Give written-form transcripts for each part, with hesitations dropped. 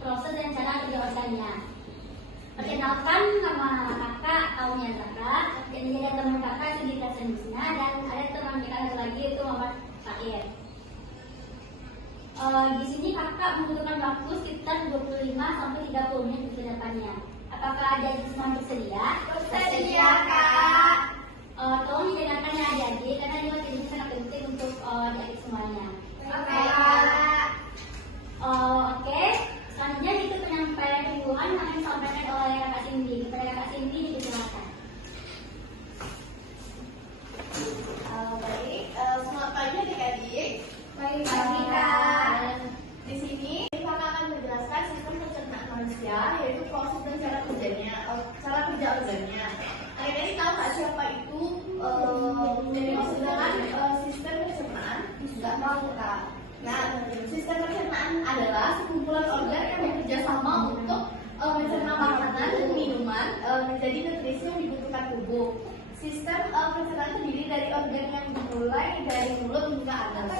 proses dan cara kerja organnya. Perkenalkan, nama kakak Aunia Zahra, dan ada teman kakak Sugita Sanusna, dan ada teman kakak lagi itu Muhammad Fakir. Di sini kakak membutuhkan waktu sekitar 25 sampai 30 menit ke depannya. Apakah ada semua bersedia? Bersedia, Kak. Tolong didengarkan ya adik-adik, karena ini materi sangat penting untuk adik semuanya. Oke, Kak. Oke, selanjutnya itu penyampaian kebutuhan yang disampaikan oleh kakak Cindy. Kepada kakak Cindy dipersilakan. Baik, selamat pagi adik-adik. Baik, Kak. Di sini kakak akan menjelaskan sistem pencernaan manusia, yaitu proses dan cara kerjanya, cara kerja organnya. Adik-adik tahu nggak siapa itu? Jadi maksudnya kan sistem pencernaan? Nggak tahu, Kak. Nah, sistem pencernaan adalah sekumpulan organ yang bekerja sama untuk mencerna makanan dan minuman menjadi nutrisi yang dibutuhkan tubuh. Sistem pencernaan terdiri dari organ yang dimulai dari mulut hingga anus.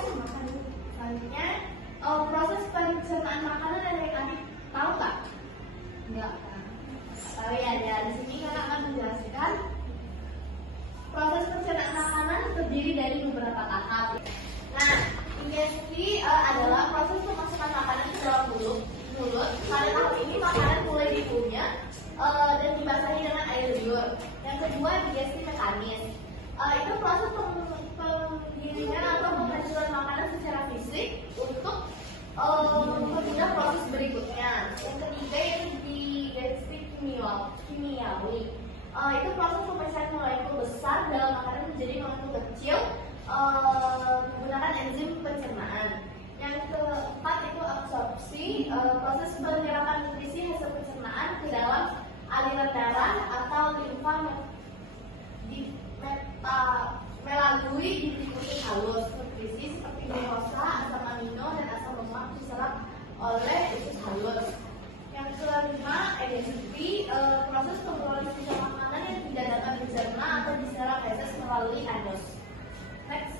Selanjutnya, proses pencernaan makanan dan adik-adik tahu nggak? Nggak, Kak. Tahu ya, di sini kakak akan menjelaskan proses pencernaan makanan terdiri dari beberapa tahap. Nah, ini sendiri adalah proses pemasukan makanan ke dalam mulut. Pada tahap ini makanan mulai dikunyah dan dibasahi dengan air liur. Yang kedua, digesti mekanis. Itu proses penggilingan atau penghancuran makanan secara fisik untuk mempermudah proses berikutnya. Yang ketiga yaitu digesti kimiawi. Itu proses pemecahan molekul besar dalam makanan menjadi molekul kecil menggunakan enzim pencernaan. Yang keempat itu absorpsi, proses penyerapan nutrisi hasil pencernaan ke dalam aliran darah atau limfa melalui distribusi halus. Nutrisi seperti glukosa, asam amino, dan asam lemak diserap oleh usus halus. Yang kelima, EDSP, proses pembuangan sisa makanan yang tidak dapat dicerna atau diserap feses melalui anus. Next.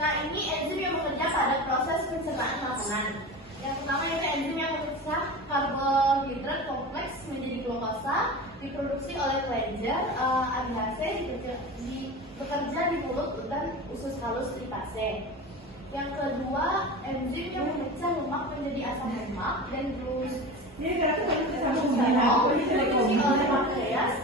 Nah, ini enzim yang bekerja pada proses pencernaan makanan. Yang pertama itu enzim yang memecah karbohidrat kompleks menjadi glukosa, diproduksi oleh kelenjar ADHC, bekerja di mulut dan usus halus lipase. Yang kedua, enzim yang memecah lemak menjadi asam lemak dan diproduksi oleh pankreas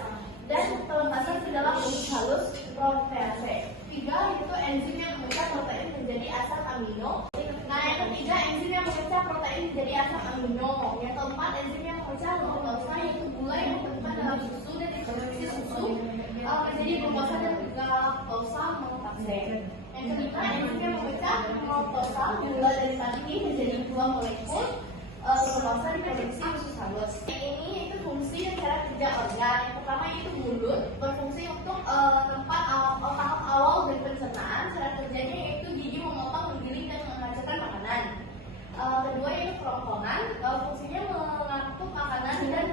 dan pelepasan ke dalam usus halus protease. Tiga, itu enzim yang memecah protein menjadi asam amino. Nah, yang ketiga, enzim yang memecah protein menjadi asam amino. Yang keempat, enzim yang memecah glukosa, yaitu gula yang terdapat dalam susu dan diproduksi susu menjadi glukosa dan galaktosa monotakse. Yang kelima, enzim yang memecah maltosa, gula dari tadi menjadi dua molekul glukosa diproduksi usus halus. Ini itu fungsi dan cara kerja organ. Yang pertama itu mulut, berfungsi untuk tempat tahap awal dari pencernaan. Cara kerjanya yaitu gigi memotong, menggiling, dan menghancurkan makanan. Kedua yaitu kerongkongan, fungsinya mengangkut makanan dan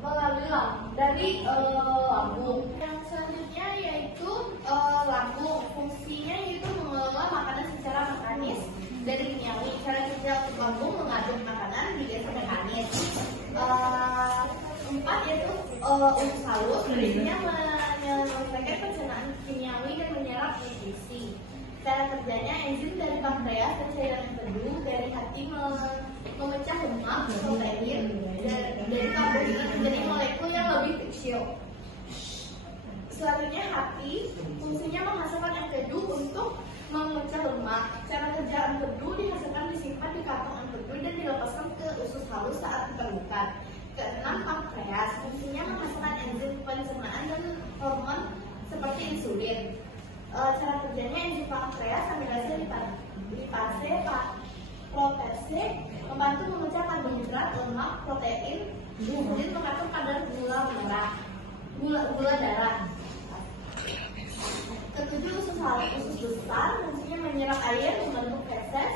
melalui dari lambung. Yang selanjutnya yaitu lambung, fungsinya yaitu mengelola makanan secara mekanis dari kimiawi. Cara kerja untuk lambung mengaduk makanan digesti mekanis. Empat yaitu usus halus, fungsinya menyelesaikan pencernaan kimiawi dan menyerap nutrisi. Cara kerjanya enzim dari pankreas dan cairan empedu dari hati memecah lemak protein dari karbohidrat menjadi molekul yang lebih kecil. Selanjutnya hati, fungsinya menghasilkan empedu untuk memecah lemak. Cara kerja empedu dihasilkan disimpan di kantong empedu dan dilepaskan ke usus halus saat diperlukan. Keenam, pankreas, fungsinya menghasilkan enzim pencernaan dan hormon seperti insulin. Cara kerjanya enzim pankreas amilase lipase protease membantu memecah karbohidrat, lemak, protein, kemudian mengatur kadar gula darah. Ketujuh, usus besar, fungsinya menyerap air membentuk feses.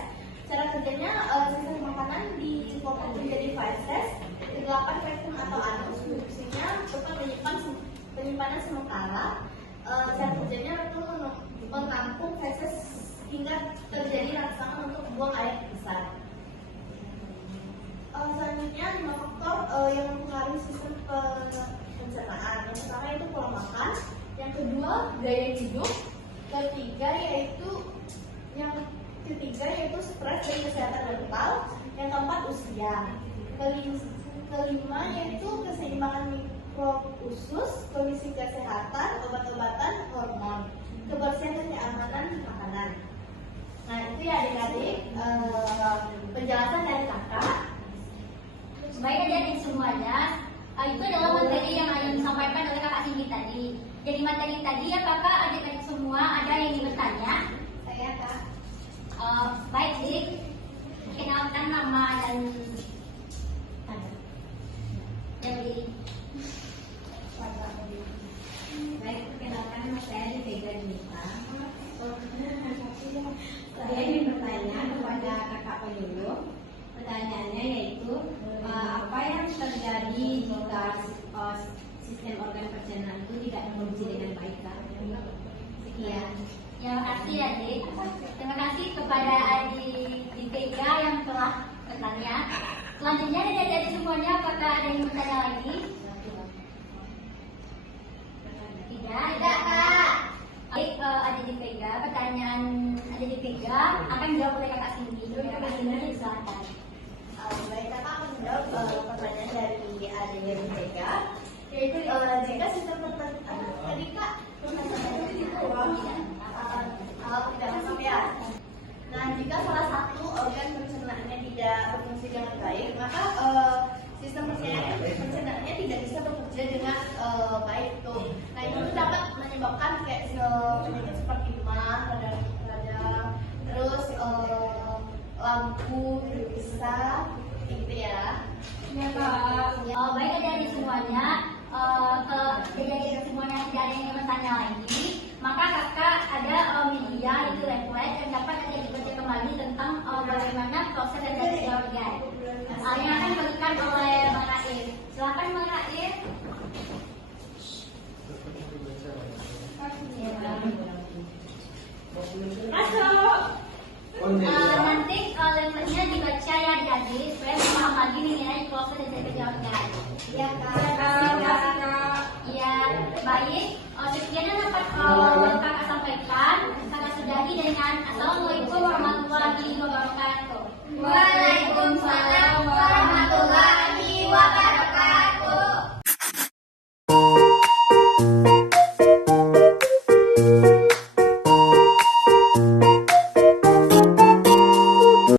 Cara kerjanya sisa makanan dicukupkan menjadi feses. Kedelapan, rektum atau anus, fungsinya tempat penyimpanan sementara. Cara kerjanya itu menampung feses hingga terjadi rangsangan untuk buang air besar. Yang ketiga yaitu stres dan kesehatan mental. Yang keempat usia. Kelima yaitu keseimbangan mikrop usus, kondisi kesehatan, obat-obatan, hormon, kebersihan dan keamanan makanan. Nah itu ya adik-adik penjelasan dari kakak. Baik adik-adik semuanya, itu adalah materi yang Ayun sampaikan oleh kakak Cindy tadi. Jadi materi tadi ya kakak, adik-adik semua ada yang ingin bertanya? Saya kak. Baik, Dik. Kenalkan nama dan jadi Baik, perkenalkan nama saya Vega Dinita. Saya ingin bertanya kepada kakak penyuluh. Pertanyaannya yaitu apa yang terjadi jika sistem organ pencernaan itu tidak berfungsi dengan baik, Kak? Sekian. terima kasih adik. Terima kasih kepada adik di Vega yang telah bertanya. Selanjutnya adik-adik semuanya, apakah ada yang bertanya lagi? Tidak, kak. Baik, adik di Vega, pertanyaan adik di Vega akan dijawab oleh kakak Cindy. Kakak Cindy, silakan. Baik, kakak akan menjawab pertanyaan dari adiknya di Vega, yaitu jika sistem tadi kak pertanyaannya itu tidak masuk ya. Nah, jika salah satu organ pencernaannya tidak berfungsi dengan baik, maka sistem pencernaannya tidak bisa bekerja dengan baik tuh. Nah, itu dapat menyebabkan kayak penyakit seperti mah, radang, terus lampu, bisa, gitu ya. Ya kak. Baik adik-adik semuanya, adik-adik semuanya tidak ada yang bertanya lagi, maka kakak ada media itu leaflet yang dapat adik-adik baca kembali tentang bagaimana proses dari organ. Yang akan diberikan oleh Bang Raif. Silakan Bang Raif. Masuk. Nanti leafletnya dibaca ya adik-adik supaya memaham lagi nih ya proses dari organ. Ya kak. Ya baik. Sekian yang dapat kakak sampaikan. Kakak sudahi dengan Assalamualaikum warahmatullahi wabarakatuh. Waalaikumsalam warahmatullahi wabarakatuh.